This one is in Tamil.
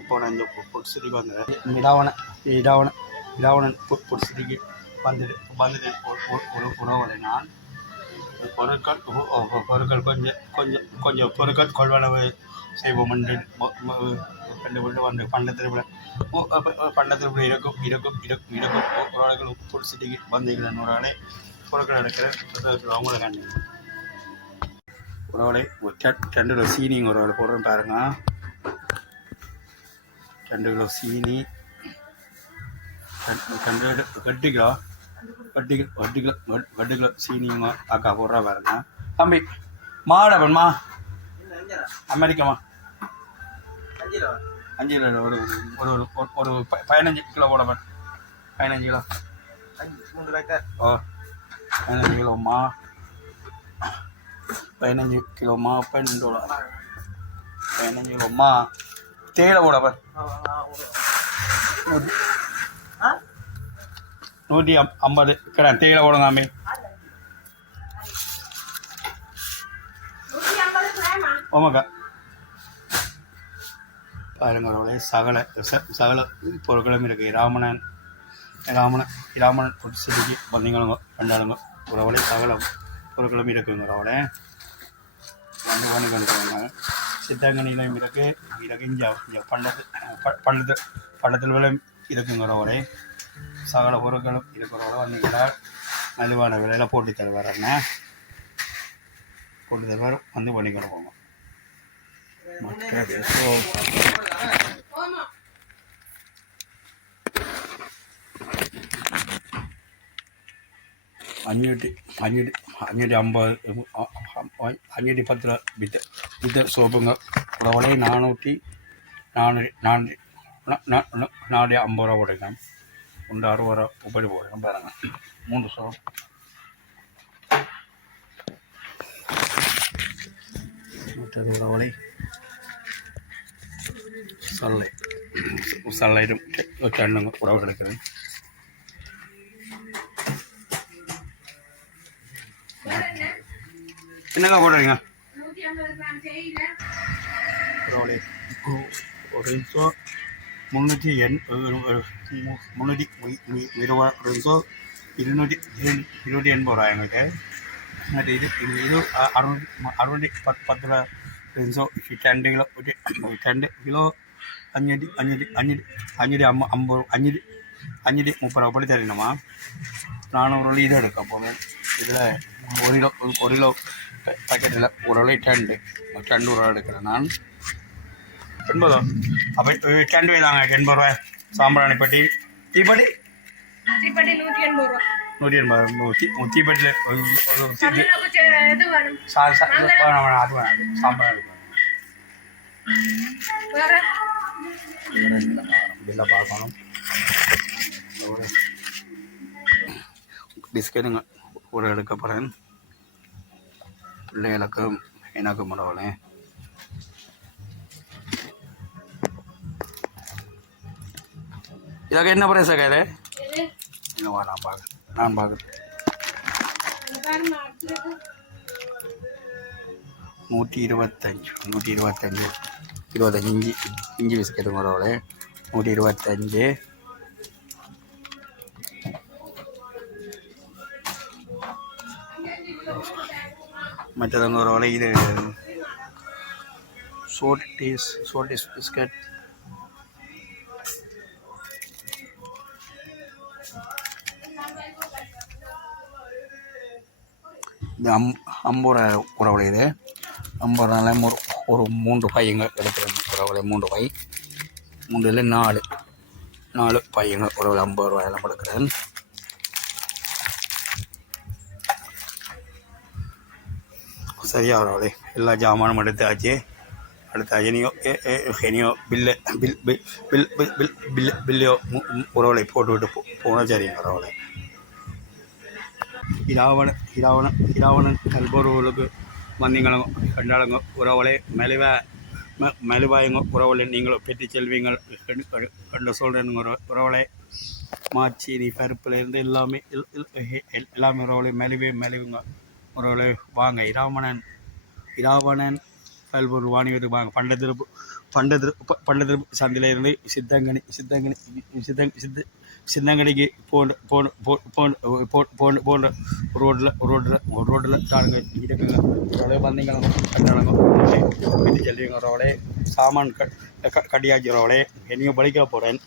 இப்போ நான் இந்த பொட்சிட்டிக்கு வந்தேன். இராவணன் பொட்சிட்டிக்கு வந்துட்டு ஒரு உணவுகளை நான் பொருட்கள் கொஞ்சம் பொருட்கள் கொள்வனவு செய்வோம் என்று கண்டுகொண்டு வந்து பண்டத்தில் இருக்கும் உறவுகள் பொட்சிட்டிக்கு வந்தீங்கள நூறாலே பொருட்கள் எடுக்கிற அவங்கள கண்டு உறவுகளை 2 கிலோ சீனி உறவுகளை போடுறேன்னு பாருங்க. 2 கிலோ சீனி 8 கிலோ சீனிங்க அக்கா போடுறா பாருங்க. தம்பி மாடவன்மா அமெரிக்கம்மா 5 கிலோ ஒரு ஒரு ஒரு 15 கிலோ போடவன் 15 கிலோ ஓ 15 கிலோம்மா 15 கிலோம்மா $12 15 கிலோம்மா தேயிலை போடவன் 150 கிராம் தேயிலை போடுங்காமே. ஓமாக்கா பாருங்க சகல பொருட்களும் இருக்குது. இராமணன் பொட்சிட்டிக்கு வந்தீங்களுங்க கண்டாளுங்க உறவுகளை சகல பொருட்களும் இருக்குங்க உறவுகளை வந்து கொண்டு சித்தாங்கனிலையும் இருக்குது இங்கே பண்டத்தில் விலை இருக்குங்க உறவுகளை சகல பொருட்களும் இருக்கிறவங்க வந்தீங்கன்னா மலிவான விலையில் போட்டு தருவார் அண்ணன் போட்டு தருவார் வந்து பண்ணி கொடுப்போங்க. $510 வித்த சோப்புங்க உறவுகளை 450 ரூபா போட்டுக்கலாம். 60 ரூபா உப்படி போடுறேன் பாருங்க. 3 சோப்பு மற்றது உறவுகளை சல்லைடும் கண்ணுங்க உறவு கிடைக்கிறது. என்னங்க போடுறீங்க உறவுகளை ஒரு நிமிஷம் 280 ரூபா எங்களுக்கு. இது 610 ரூபா 2 கிலோ 2 கிலோ 530 ரூபா படி தரணுமா. 400 இது எடுக்க போவேன். இதில் 1 கிலோ பாக்கெட்டில் ஒரு 2 ரூபா எடுக்கிறேன் நான். 80 அப்போ 2 தாங்க 80 ரூபா. சாம்பிராணி பட்டி தீப்பெட்டி 180 ரூபா. தீப்பெட்டியில் அது வேணும் சாம்பிராணி பில்லை பார்க்கணும். பிஸ்கெட்டுங்க ஒரு எடுக்க போகிறேன். பிள்ளைகளுக்கும் எனக்கு முடவலே இதாக என்ன பிரைஸ் கேரு இல்லைவா நான் பார்க்குறேன் 125 இஞ்சி பிஸ்கெட்டு முடவலே 125. மற்றவங்க ஒரு வலை இது சோட்டிஸ் பிஸ்கட் இது 50 ரூபா உறவுல. இது 50 ரூபாய் ஒரு 3 பையங்க எடுக்கிறேன் உறவுல. 3 பை 3 4 பையங்க உறவுல 50 ரூபாயெல்லாம் எடுக்கிறேன். சரியா உறவுல எல்லா ஜாமானும் எடுத்தாச்சு. இனியோ பில்லையோ உறவுகளை போட்டுவிட்டு போனால் சரிங்க உறவுலை. இராவணன் கல்பொருளுக்கு வந்தீங்களுங்க கண்டாளுங்க உறவுகளை மெலிவாயுங்க உறவுகளை நீங்களும் பெற்று செல்வீங்கள் கண்டு சொல்கிறேனுங்க உறவுகளை. மாச்சீனி பருப்புலேருந்து எல்லாமே உறவுகளை மெலிவுங்க உறவுகளை வாங்க. இராவணன் கல்பொருள் வாணிகத்துக்கு வாங்க. பண்டத்தில் பண்டது சந்தையில் இருந்து சித்தங்கடிக்கு போன்ற ரோட்டில் தானுங்க இருக்குங்க ஒரே வந்தீங்க கட்டாளங்க வீட்டு செல்விங்க ஒரே சாமான் கட்டியாச்சு ஒரே என்னையும் படிக்க போகிறேன்